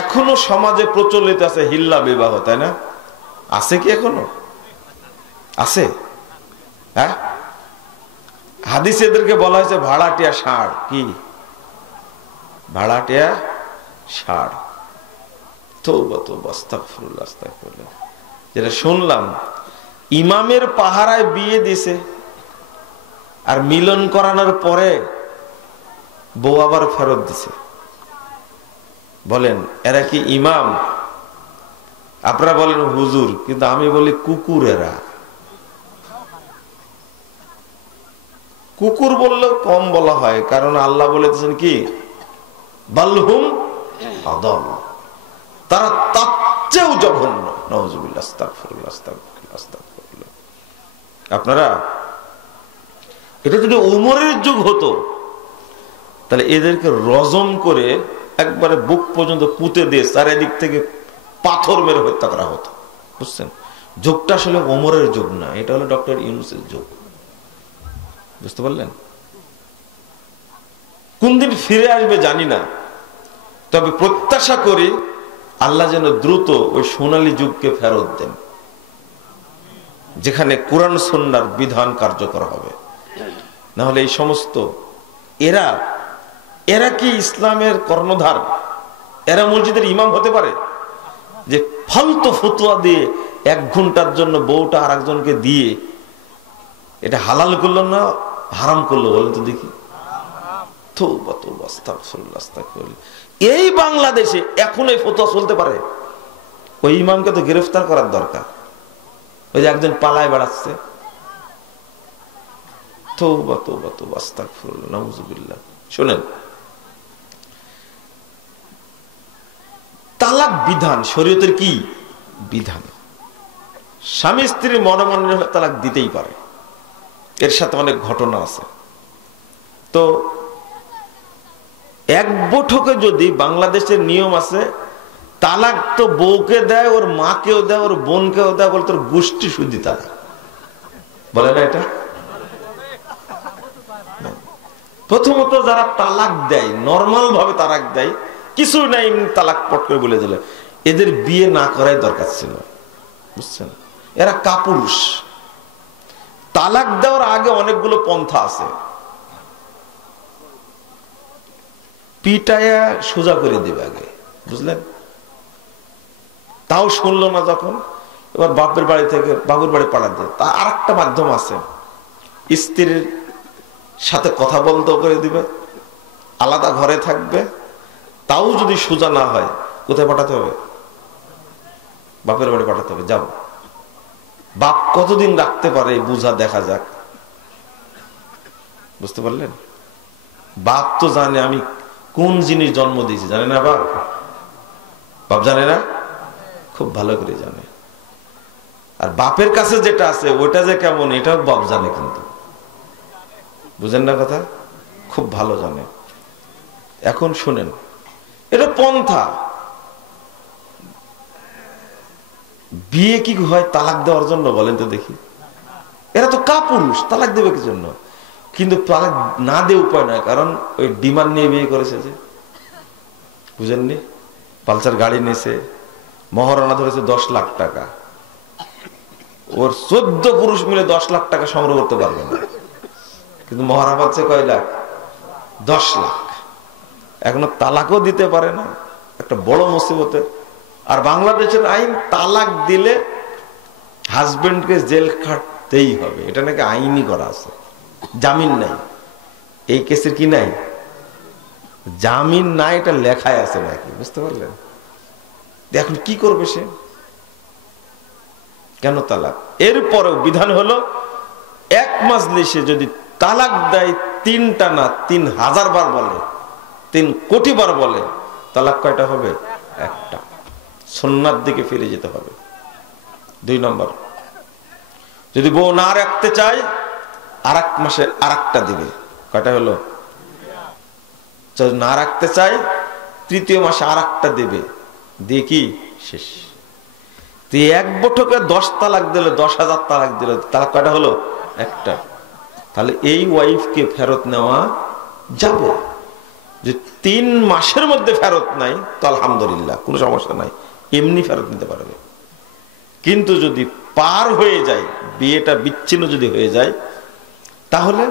এখনো সমাজে প্রচলিত আছে হিল্লা বিবাহ, তাই না? আছে কি এখনো? আছে? হ্যাঁ, হাদিসে এদেরকে বলা হয়েছে ভাড়াটিয়া ষাঁড়। কি ভাড়াটিয়া ষাঁড়? তওবা তওবা, আস্তাগফিরুল্লাহ আস্তাগফিরুল্লাহ। যেটা শুনলাম, ইমামের পাহারায় বিয়ে দিছে, আর মিলন করানোর পরে বউ আবার ফেরত দিছে। বলেন এরা কি ইমাম? আপনারা বলেন হুজুর, কিন্তু আমি বলি কুকুর। এরা কুকুর বললেও কম বলা হয়, কারণ আল্লাহ বলেছেন কি, বালহুম আদল, তারা তার চেয়েও জঘন্য। নাউজুবিল্লাহ, আস্তাগফিরুল্লাহ আস্তাগফিরুল্লাহ আস্তাগফিরুল্লাহ। আপনারা, এটা যদি উমরের যুগ হতো তাহলে এদেরকে রজম করে একবারে বুক পর্যন্ত পুঁতে দিয়ে চারিদিক থেকে পাথর মেরে হত্যা করা হতো। বুঝছেন? যুগটা আসলে ওমরের যুগ না, এটা হলো ডক্টর ইউনূসের যুগ। বুঝতে পারলেন? কোন দিন ফিরে আসবে জানি না, তবে প্রত্যাশা করি আল্লাহ যেন দ্রুত ওই সোনালী যুগকে ফেরত দেন, যেখানে কোরআন সুন্নাহর বিধান কার্যকর হবে। না হলে এই সমস্ত এরা কি ইসলামের কর্ণধার? এরা মসজিদের ইমাম হতে পারে? যে ফালতু ফতোয়া দিয়ে 1 ঘন্টার জন্য বউটা আর একজনকে দিয়ে এটা হালাল করলো না হারাম করলো? বলেন তো দেখি। তওবা তওবা, আস্তাগফিরুল্লাহ আস্তাগফিরুল্লাহ। এই বাংলাদেশে এখন এই ফতোয়া চলতে পারে? ওই ইমামকে তো গ্রেফতার করার দরকার। ওই যে একজন পালায় বেড়াচ্ছে। তওবা তওবা তওবা, আস্তাগফিরুল্লাহ, নাউজুবিল্লাহ। শুনেন, তালাক বিধান শরীয়তের কি বিধান? স্বামী স্ত্রীর মনোমান্য তালাক দিতেই পারে, এর সাথে অনেক ঘটনা আছে। তো এক বৈঠকে যদি বাংলাদেশের নিয়ম আছে, তালাক তো বউকে দেয়, ওর মাকেও দেয়, ওর বোনকেও দেয়, বলে তোর গোষ্ঠী শুদ্ধি তালাক, বলে না এটা? প্রথমত যারা তালাক দেয়, নর্মাল ভাবে তালাক দেয়, কিছু নাই তালাক পট করে বলে দিলে, এদের বিয়ে না করাই দরকার ছিল। বুঝছেন? এরা কাপুরুষ। তালাক দেওয়ার আগে অনেকগুলো পন্থা আছে। পিটায়া সোজা করে দিবে আগে, বুঝলেন? তাও শুনলো না যখন, এবার বাপের বাড়ি থেকে বাবুর বাড়ি পাঠাতে। তা আর একটা মাধ্যম আছে, স্ত্রীর সাথে কথা বন্ধ করে দিবে, আলাদা ঘরে থাকবে। তাও যদি সোজা না হয়, কোথায় পাঠাতে হবে? বাপের বাড়ি পাঠাতে হবে। যাও, বাপ কতদিন রাখতে পারে বুঝা দেখা যাক। বুঝতে পারলেন? বাপ তো জানে আমি কোন জিনিস জন্ম দিয়েছি, জানে না বাপ? বাপ জানে না? খুব ভালো করে জানে। আর বাপের কাছে যেটা আছে ওইটা যে কেমন, এটাও বাপ জানে, কিন্তু বুঝেন না কথা? খুব ভালো জানে। এখন শুনেন, এটা পন্থা। বিয়ে কি হয় তালাক দেওয়ার জন্য? বলেন তো দেখি। এরা তো কাপুরুষ, তালাক দেবে কি জন্য? কিন্তু তালাক না দিয়ে উপায় নয়, কারণ ওই ডিমান্ড নিয়ে বিয়ে করেছে যে, বুঝেননি? পালসার গাড়ি নিয়েছে, মহারণা ধরেছে 10 লাখ টাকা। ওর 14 পুরুষ মিলে 10 লাখ টাকা সংগ্রহ করতে পারবে না, কিন্তু মহারা পাচ্ছে কয় লাখ? 10 লাখ। এখনো তালাকও দিতে পারে না, একটা বড় মুসিবতে। আর বাংলাদেশের আইন, তালাক দিলে হাজবেন্ডকে জেল খাটতেই হবে, এটা নাকি আইনই করা আছে। জামিন নাই। এই কেসের কি নাই? জামিন নাই, এটা লেখায় আছে নাকি, বুঝতে পারলেন? এখন কি করবে সে? কেন তালাক? এরপরেও বিধান হলো, 1 মাজলিসে যদি তালাক দেয় 3টা না 3000 বার বলে, 3 কোটি বার বলে, তালাক কয়টা হবে? 1টা। সুন্নাত দিকে ফিরে যেতে হবে। 2 নম্বর, যদি বউ না রাখতে চায়, আর 1 মাসে আরেকটা দিবে। কয়টা হলো? যদি না রাখতে চায়, 3য় মাসে আরেকটা দিবে, দিয়ে কি শেষ। তুই 1 বৈঠকে 10 তালাক দিল, 10,000 তালাক দিল, তালাক কয়টা হলো? 1টা। তাহলে এই ওয়াইফকে ফেরত নেওয়া যাবে। যে 3 মাসের মধ্যে ফেরত নাই তো আলহামদুলিল্লাহ, কোনো সমস্যা নাই, এমনি ফেরত নিতে পারবে। কিন্তু যদি পার হয়ে যায়, বিয়েটা বিচ্ছিন্ন যদি হয়ে যায়, তাহলে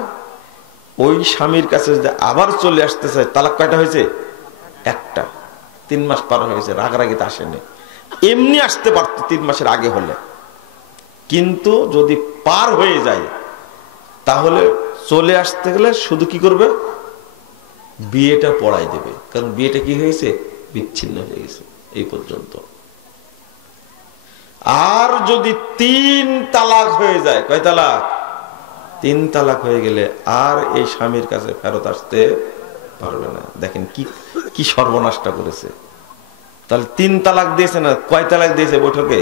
ওই স্বামীর কাছে যদি আবার চলে আসতে চায়, তালাক কয়টা হয়েছে? একটা। 3 মাস পার হয়েছে, রাগারাগিতে আসেনি, এমনি আসতে পারতো 3 মাসের আগে হলে। কিন্তু যদি পার হয়ে যায়, তাহলে চলে আসতে গেলে শুধু কি করবে? বিয়েটা পড়াই দেবে, কারণ বিয়েটা কি হয়েছে? বিচ্ছিন্ন হয়ে গেছে এই পর্যন্ত। আর যদি 3 তালাক হয়ে যায়, কয় তালাক? 3 তালাক হয়ে গেলে আর এই স্বামীর কাছে ফেরত আসতে পারবে না। দেখেন কি সর্বনাশটা করেছে। তাহলে 3 তালাক দিয়েছে না, কয় তালাক দিয়েছে বৈঠকে?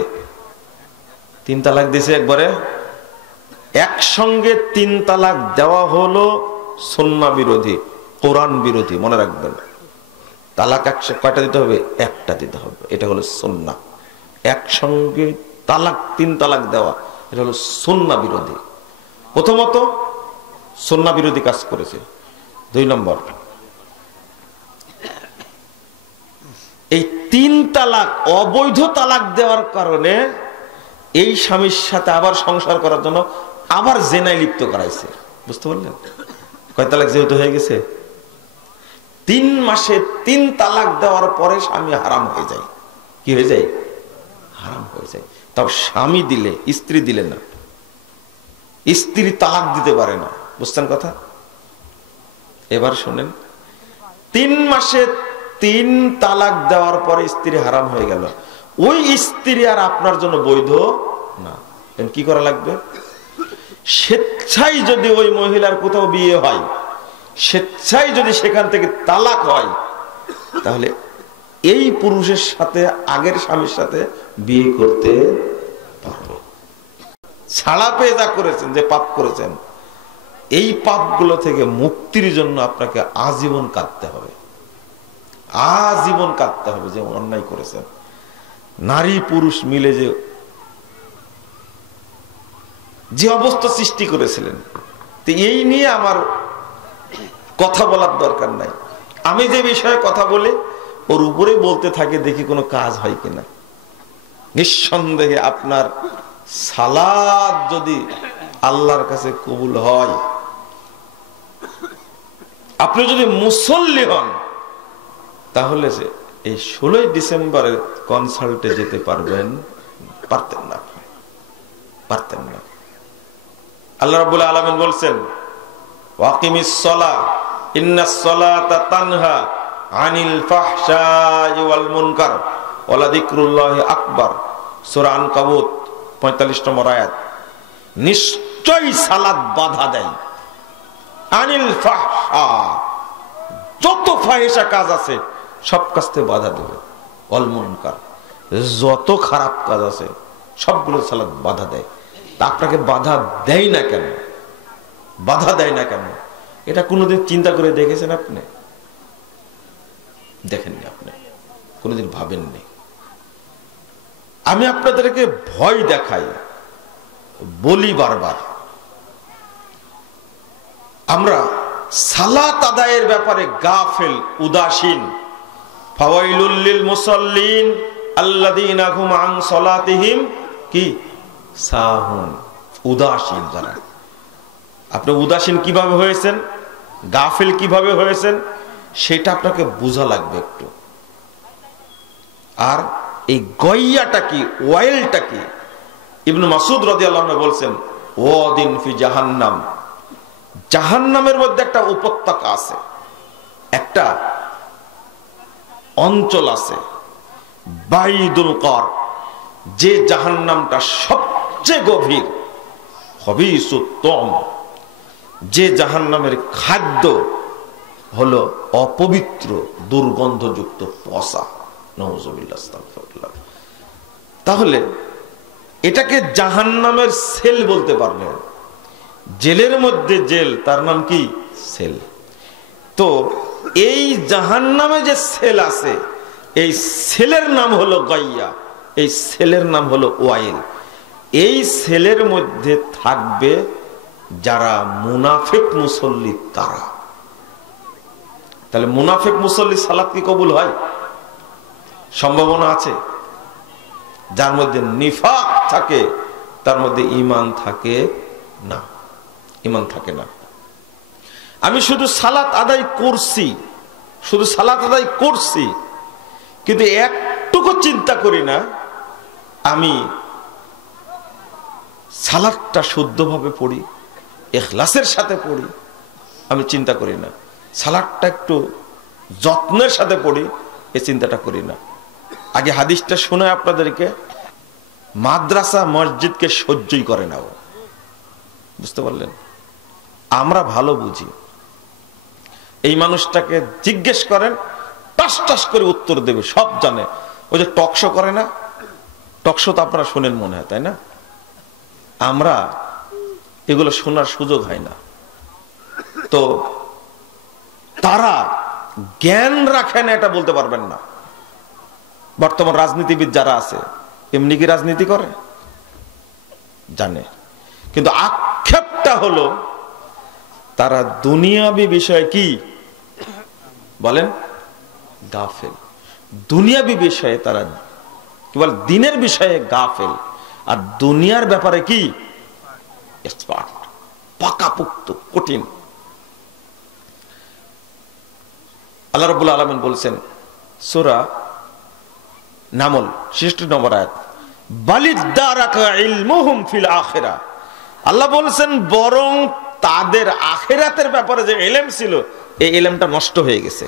3 তালাক দিয়েছে একবারে একসঙ্গে। 3 তালাক দেওয়া হলো সুন্নাহ বিরোধী, কোরআন বিরোধী, মনে রাখবেন। তালাক কয়টা দিতে হবে? একটা দিতে হবে, এটা হলো সুন্নাহ। একসঙ্গে তালাক 3 তালাক দেওয়া, এটা হলো সুন্নাহ বিরোধী। প্রথমত সুন্নাহ বিরোধী কাজ করেছে। 2 নম্বর, এই 3 তালাক অবৈধ তালাক দেওয়ার কারণে এই স্বামীর সাথে আবার সংসার করার জন্য আবার জেনায় লিপ্ত করাইছে। বুঝতে পারলেন? কয় তালাক যেহেতু হয়ে গেছে, 3 মাসে 3 তালাক দেওয়ার পরে স্বামী হারাম হয়ে যায়। কি হয়ে যায়? হারাম হয়ে যায়। তাও স্বামী দিলে, স্ত্রী দিলে না। স্ত্রী তালাক দিতে পারে না। বুঝছেন কথা? এবার শুনেন, 3 মাসে 3 তালাক দেওয়ার পরে স্ত্রী হারাম হয়ে গেল, ওই স্ত্রী আর আপনার জন্য বৈধ না। কি করা লাগবে? স্বেচ্ছায় যদি ওই মহিলার কোথাও বিয়ে হয়, স্বেচ্ছায় যদি সেখান থেকে তালাক হয়, তাহলে এই পুরুষের সাথে আগের স্বামীর সাথে বিয়ে করতে পারবে। ছাড়া পেয়ে যা করেছেন, যে পাপ করেছেন, এই পাপগুলো থেকে মুক্তির জন্য আপনাকে আজীবন কাঁদতে হবে। আজীবন কাঁদতে হবে যে অন্যায় করেছেন। নারী পুরুষ মিলে যে অবস্থা সৃষ্টি করেছিলেন, তো এই নিয়ে আমার কথা বলার দরকার নাই। আমি যে বিষয়ে কথা বলি ওর উপরে বলতে থাকে, দেখি কোনো কাজ হয় কিনা। নিঃসন্দেহে আপনার সালাত যদি আল্লাহর কাছে কবুল হয়, আপনি যদি মুসল্লি হন, তাহলে এই 16 ডিসেম্বরের কনসার্টে যেতে পারবেন? পারতেন না, পারতেন না। আল্লাহ রাব্বুল আলামিন বলছেন, ওয়াকিমিস সালাহ ইন্নাস সালাতা তানহা আনিল ফাহশাই ওয়াল মুনকার ওয়ালা যিকরুল্লাহি আকবার। সূরা আনকাবুত 45 নম্বর আয়াত। নিশ্চয়ই সালাত বাধা দেয় আনিল ফাহশা, যত ফাহিশা কাজ আছে সব কাজ থেকে বাধা দেবে। ওয়াল মুনকার, যত খারাপ কাজ আছে সবগুলো সালাত বাধা দেয়। তা আপনাকে বাধা দেয় না কেন? বাধা দেয় না কেন? এটা কোনোদিন চিন্তা করে দেখেছেন আপনি? দেখেননি, আপনি কোনোদিন ভাবেননি। আমি আপনাদেরকে ভয় দেখাই, বলি বারবার, আমরা সালাত আদায়ের ব্যাপারে গাফেল, উদাসীন। ফাওয়াইলুল লিল মুসাল্লিন আল্লাযীনা হুম আন সালাতিহিম কি সাহুন। উদাসীন যারা। আপনি উদাসীন কিভাবে হয়েছেন, গাফেল কিভাবে হয়েছেন, সেটা আপনাকে বোঝা লাগবে একটু। আর এই গইয়াটা কি, ওয়াইলটা কি? ইবনে মাসউদ রাদিয়াল্লাহু আনহু বলছেন, ওয়াদিন ফি জাহান্নাম, জাহান্নামের মধ্যে একটা উপত্যকা আছে, একটা অঞ্চল আছে, বাইদুল কর, যে জাহান্নামটা সবচেয়ে গভীর, খবিসুত্তম, যে জাহান্নামের খাদ্য হলো অপবিত্র, দুর্গন্ধযুক্ত পচা। নাউযুবিল্লাহ, আস্তাগফিরুল্লাহ। তাহলে এটাকে জাহান্নামের সেল বলতে পারবেন। জেলের মধ্যে জেল, তার নাম কি? সেল। তো এই জাহান্নামে যে সেল আছে, এই সেলের নাম হলো গাইয়া, এই সেলের নাম হলো ওয়াইল। এই সেলের মধ্যে থাকবে যারা মুনাফিক মুসল্লি, তারা। তাহলে মুনাফিক মুসল্লি সালাত কি কবুল হয়? সম্ভাবনা আছে। যার মধ্যে নিফাক থাকে তার মধ্যে ঈমান থাকে না, ঈমান থাকে না। আমি শুধু সালাত আদায় করছি, শুধু সালাত আদায় করছি, কিন্তু একটুকু চিন্তা করি না আমি সালাতটা শুদ্ধভাবে পড়ি, ইখলাসের সাথে পড়ি, আমি চিন্তা করি না। সালাতটা একটু যত্নের সাথে পড়ি, এই চিন্তাটা করি না। আগে হাদিসটা শুনে আপনাদেরকে, মাদ্রাসা মসজিদকে সহ্যই করে না ও, বুঝতে পারলেন? আমরা ভালো বুঝি। এই মানুষটাকে জিজ্ঞেস করেন, টাস টাস করে উত্তর দেবে, সব জানে। ওই যে টকশো করে না, টকশো তো আপনারা শোনেন মনে হয়, তাই না? আমরা এগুলো শোনার সুযোগ হয় না। তো তারা জ্ঞান রাখে না এটা বলতে পারবেন না। বর্তমান রাজনীতিবিদ যারা আছে, এমনি কি রাজনীতি করে? জানে, কিন্তু আক্ষেপটা হলো তারা দুনিয়াবি বিষয়ে কি বলেন, গাফেল। দুনিয়াবি বিষয়ে তারা কি বলে, দিনের বিষয়ে গাফেল, আর দুনিয়ার ব্যাপারে কি এক্সপার্ট, পাকাপোক্ত, কঠিন। আল্লাহ রাব্বুল আলামিন বলছেন সূরা নামল ৬৬ নম্বর আয়াত, বালিদ্দারাকা ইলমুহুম ফিল আখিরাহ। আল্লাহ বলছেন বরং তাদের আখিরাতের ব্যাপারে যে ইলম ছিল, এই ইলমটা নষ্ট হয়ে গেছে।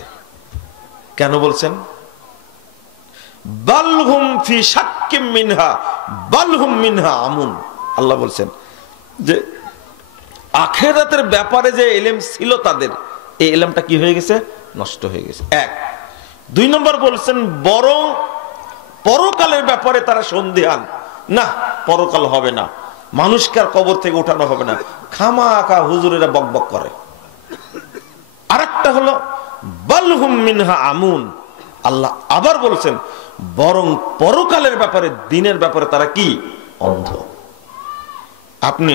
কেন বলছেন? বালহুম ফি শাক্কিম মিনহা বালহুম মিনহা আমুন। আল্লাহ বলছেন যে আখিরাতের ব্যাপারে যে ইলম ছিল তাদের, এই ইলমটা কি হয়ে গেছে? নষ্ট হয়ে গেছে। এক। দুই নম্বর বলছেন বরং পরকালের ব্যাপারে তারা সন্দিহান, না পরকাল হবে না, মানুষকে আর কবর থেকে উঠানো হবে না, খামাখা হুজুরেরা বকবক করে। আরেকটা হলো বালহুম মিনহা আমুন। আল্লাহ আবার বলছেন বরং পরকালের ব্যাপারে, দিনের ব্যাপারে তারা কি? অন্ধ। আপনি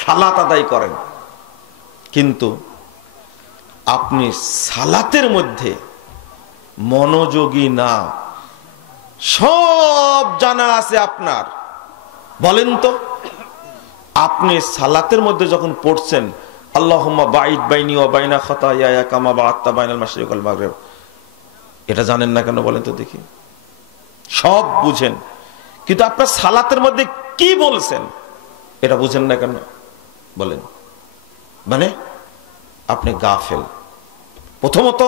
সালাত আদায় করেন, কিন্তু আপনি সালাতের মধ্যে মনোযোগী না। সব জানা আছে আপনার, বলেন তো আপনি সালাতের মধ্যে যখন পড়ছেন আল্লাহুম্মা বাঈদ বাইনি ওয়া বাইনা খাতায়ায়া কামা বা'আদতা বাইনাল মাশরিক ওয়াল মাগরিব, এটা জানেন না কেন বলেন তো দেখি? সব বুঝেন, কিন্তু আপনার সালাতের মধ্যে কি বলছেন এটা বুঝেন না কেন বলেন? মানে আপনি গাফেল। প্রথমত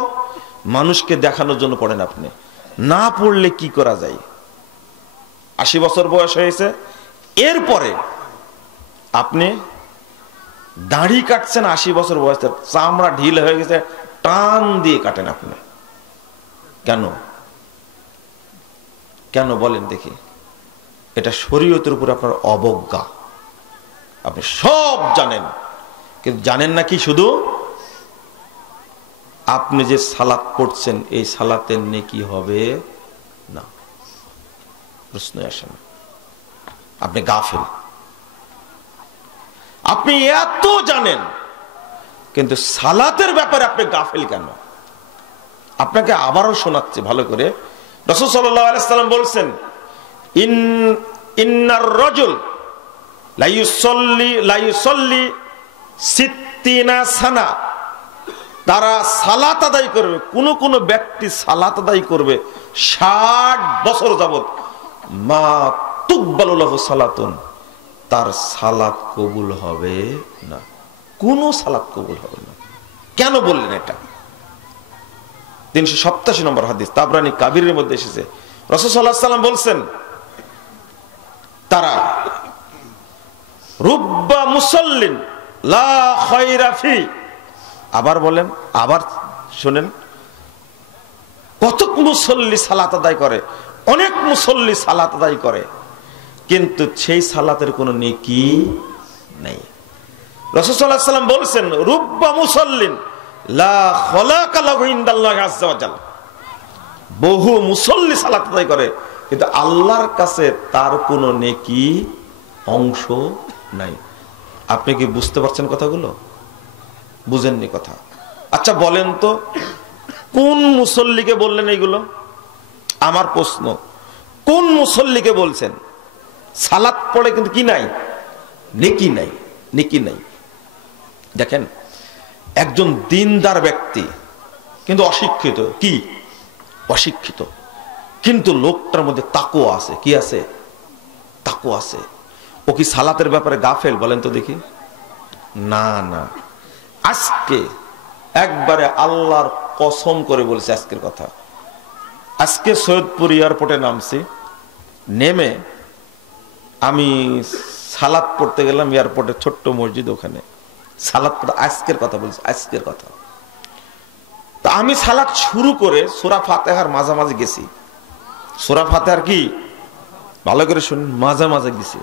মানুষকে দেখানোর জন্য পড়েন আপনি, না পড়লে কি করা যায়? ৮০ বছর বয়স হয়েছে, এরপরে আপনি দাড়ি কাটছেন, ৮০ বছর বয়সে চামড়া ঢিল হয়ে গেছে, টান দিয়ে কাটেন আপনি। কেন? কেন বলেন দেখি? এটা শরীয়তের উপর আপনার অবজ্ঞা। আপনি সব জানেন, কিন্তু জানেন না কি শুধু আপনি যে সালাত পড়ছেন এই সালাতের নেকি হবে না। প্রশ্ন আসে না। আপনি গাফেল। আপনি এত জানেন, কিন্তু সালাতের ব্যাপারে আপনি গাফেল কেন? আপনাকে আবারও শোনাচ্ছি ভালো করে। রাসূল সাল্লাল্লাহু আলাইহি সাল্লাম বলছেন ইন্নার রাজুল লা ইউসাল্লি সিত্তিনা সানা। তারা সালাত আদায় করবে, কোন কোন ব্যক্তি সালাত আদায় করবে ৬০ বছর যাবত, মা তুকবালু লাহু সালাতুন, তার সালাত কবুল হবে না, কোন সালাত কবুল হবে না। কেন বললেন এটা? ৩৮৭ নম্বর হাদিস, তাবরানী কাবিরের মধ্যে এসেছে। রাসূল সাল্লাল্লাহু আলাইহি সাল্লাম বলছেন তারা রুব্বা মুসাল্লিন লা খায়রা ফি। আবার বলেন, আবার শুনেন, কতক মুসল্লি সালাত আদায় করে, অনেক মুসল্লি সালাত আদায় করে, কিন্তু সেই সালাতের কোনো নেকি নেই। রাসূল সাল্লাল্লাহু আলাইহি সাল্লাম বলছেন রুব্বা মুসাল্লিন লা খলাকা লাহু ইনদাল্লাহি আযজা ওয়া জাল। বহু মুসল্লি সালাত আদায় করে, কিন্তু আল্লাহর কাছে তার কোনো নেকি অংশ নাই। আপনি কি বুঝতে পারছেন কথাগুলো? বুঝেননি কথা। আচ্ছা বলেন তো, কোন মুসল্লিকে বললেন এইগুলো? আমার প্রশ্ন, কোন মুসল্লিকে বলছেন? সালাত পড়ে কিন্তু কি নাই? নেকি নাই, নেকি নাই। দেখেন, একজন দিনদার ব্যক্তি কিন্তু অশিক্ষিত, কি অশিক্ষিত, কিন্তু লোকটার মধ্যে তাকওয়া আছে। কি আছে? তাকওয়া আছে। ও কি সালাতের ব্যাপারে গাফেল? বলেন তো দেখি। না না, আজকে একবারে আল্লাহর কসম করে বলছে আজকের কথা। আজকে সৈয়দপুর এয়ারপোর্টে নামছি, নেমে আমি সালাত পড়তে গেলাম এয়ারপোর্টের ছোট্ট মসজিদ, ওখানে সালাত পড়তে, আজকের কথা বলছি, আজকের কথা। তা আমি সালাত শুরু করে সূরা ফাতিহার মাঝামাঝি গেছি। সূরা ফাতিহার কি ভালো করে শুনুন, মাঝামাঝি গেছি।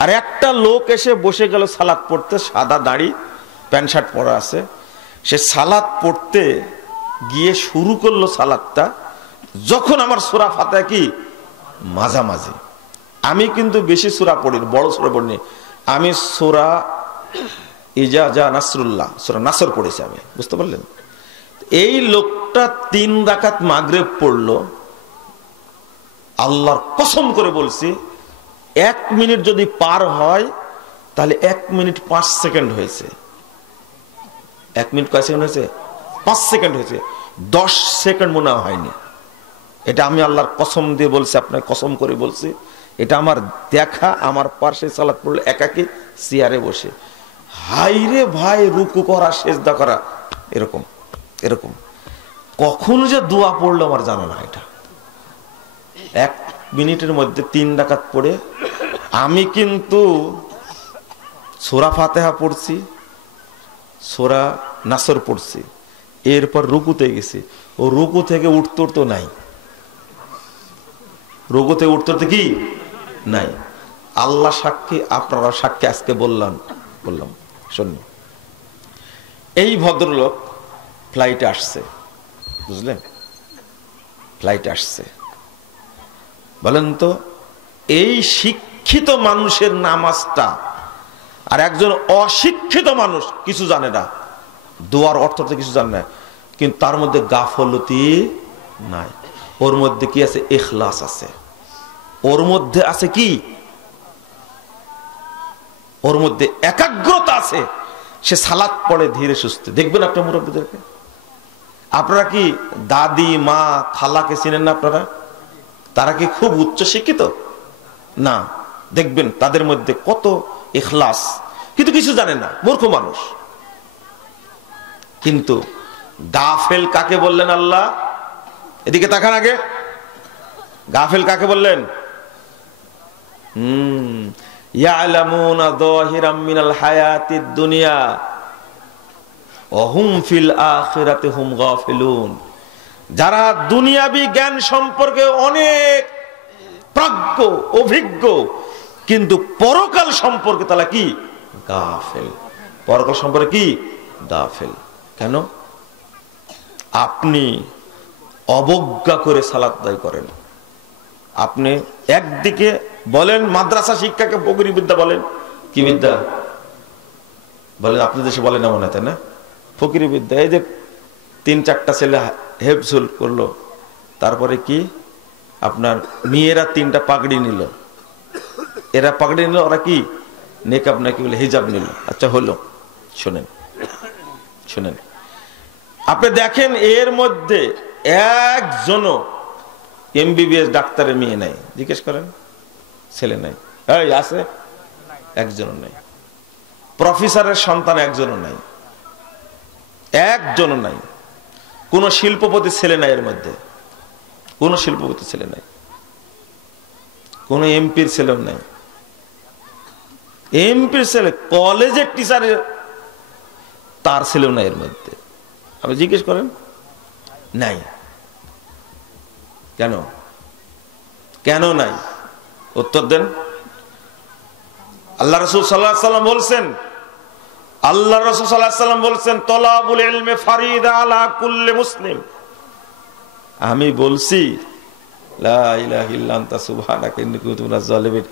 আর একটা লোক এসে বসে গেল সালাত পড়তে, সাদা দাড়ি, প্যান্ট শার্ট পরা আছে। সে সালাত পড়তে গিয়ে শুরু করলো সালাতটা, যখন আমার সূরা ফাতিহা কি মাঝামাঝি। আমি কিন্তু বেশি সূরা পড়ি, বড় সূরা পড়িনি। আমি সূরা ইজা জা নাসরুল্লাহ, সূরা নাসর পড়েছি আমি, বুঝতে পারলেন? এই লোকটা 3 রাকাত মাগরিব পড়লো। আল্লাহর কসম করে বলছি, 1 মিনিট যদি পার হয় তাহলে 1 মিনিট 5 সেকেন্ড হয়েছে। 1 মিনিট কয় সেকেন্ড হয়েছে? 5 সেকেন্ড হয়েছে। 10 সেকেন্ড মনে হয়নি। এটা আমি আল্লাহর কসম দিয়ে বলছি, আপনার কসম করে বলছি। এটা আমার দেখা, আমার পাশে সালাত পড়লো একাকি চেয়ারে বসে। হাইরে ভাই, রুকু করা, সেজদা করা, এরকম এরকম কখন যে দোয়া পড়লো আমার জানা না। এটা 1 মিনিটের মধ্যে 3 রাকাত পড়ে আমি কিন্তু সূরা ফাতিহা পড়ছি, সূরা নাসর পড়ছি, এরপর রুকুতে গেছি। ও রুকু থেকে উঠতে উঠতে নাই, রুকুতে উঠতে উঠতে কি নাই। আল্লাহ সাক্ষী, আপনারা সাক্ষী, আজকে বললাম শুনুন। এই ভদ্রলোক ফ্লাইটে আসছে, বুঝলেন? ফ্লাইটে আসছে। বলেন তো, এই শিক্ষিত মানুষের নামাজটা আর একজন অশিক্ষিত মানুষ কিছু জানে না, দোয়ার অর্থটা কিছু জানে না, কিন্তু তার মধ্যে গাফলতি নাই। ওর মধ্যে কি আছে? ইখলাস আছে। ওর মধ্যে আছে কি? ওর মধ্যে একাগ্রতা আছে। সে সালাত পড়ে ধীরে সুস্থে। দেখবেন আপনার মুরব্বীদেরকে, আপনারা কি দাদি, মা, খালাকে চিনেন না আপনারা? তারা কি খুব উচ্চ শিক্ষিত? না। দেখবেন তাদের মধ্যে কত ইখলাস, কিন্তু কিছু জানে না, মূর্খ মানুষ। কিন্তু গাফেল কাকে বললেন আল্লাহ? এদিকে তাকান আগে। গাফেল কাকে বললেন? ইয়ালামুনা যাহিরাম মিনাল হায়াতিদ দুনিয়া ওয়া হুম ফিল আখিরাতি হুম গাফিলুন। যারা দুনিয়াবি জ্ঞান সম্পর্কে অনেক প্রাজ্ঞ, অভিজ্ঞ, কিন্তু পরকাল সম্পর্কে তারা কি? গাফেল। পরকাল সম্পর্কে কি? গাফেল। কেন? আপনি অবজ্ঞা করে সালাত আদায় করেন। আপনি একদিকে বলেন মাদ্রাসা শিক্ষাকে ফকিরি বিদ্যা বলেন, কি বিদ্যা বলেন? আপনাদের দেশে বলেন না মনে হয়, তাই না? ফকিরি বিদ্যা। এই যে 3-4টা ছেলে হেফজুল করলো, তারপরে কি আপনার মেয়েরা 3টা পাগড়ি নিল, এরা পাগড়ি নিল, ওরা কি নেকাব নাকি বলে হিজাব নিল। আচ্ছা হলো, শুনেন শুনেন, আপনি দেখেন এর মধ্যে একজনও এমবিবিএস ডাক্তারের মেয়ে নাই। জিজ্ঞেস করেন, ছেলে নাই? এই আছে? একজনও নাই। প্রফেসরের সন্তান একজনও নাই, একজনও নাই। কোন শিল্পপতি ছেলে নাই এর মধ্যে, কোন শিল্পপতি ছেলে নাই, কোন এমপির ছেলেও নাই। এমপির ছেলে, কলেজের টিচারের তার ছেলেও নাই এর মধ্যে। আপনি জিজ্ঞেস করেন, নাই। কেন? কেন নাই? উত্তর দেন। আল্লাহ রাসূল সাল্লাল্লাহু আলাইহি ওয়াসাল্লাম বলছেন, আল্লাহ রাসূল সাল্লাল্লাহু আলাইহি ওয়াসাল্লাম বলছেন, তলাবুল ইলমি ফারিদা আলা কুল্লি মুসলিম। আমি বলছি লা ইলাহা ইল্লা আনতা সুবহানাকা ইন্নী কুনতু মিনাজ জালিমিন।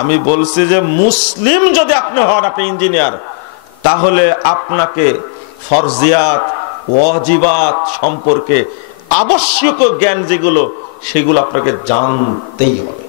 আমি বলছি যে মুসলিম যদি আপনি হন, আপনি ইঞ্জিনিয়ার, তাহলে আপনাকে ফরজিয়াত ওয়াজিবাত সম্পর্কে আবশ্যক জ্ঞান যেগুলো, সেগুলো আপনাকে জানতেই হবে।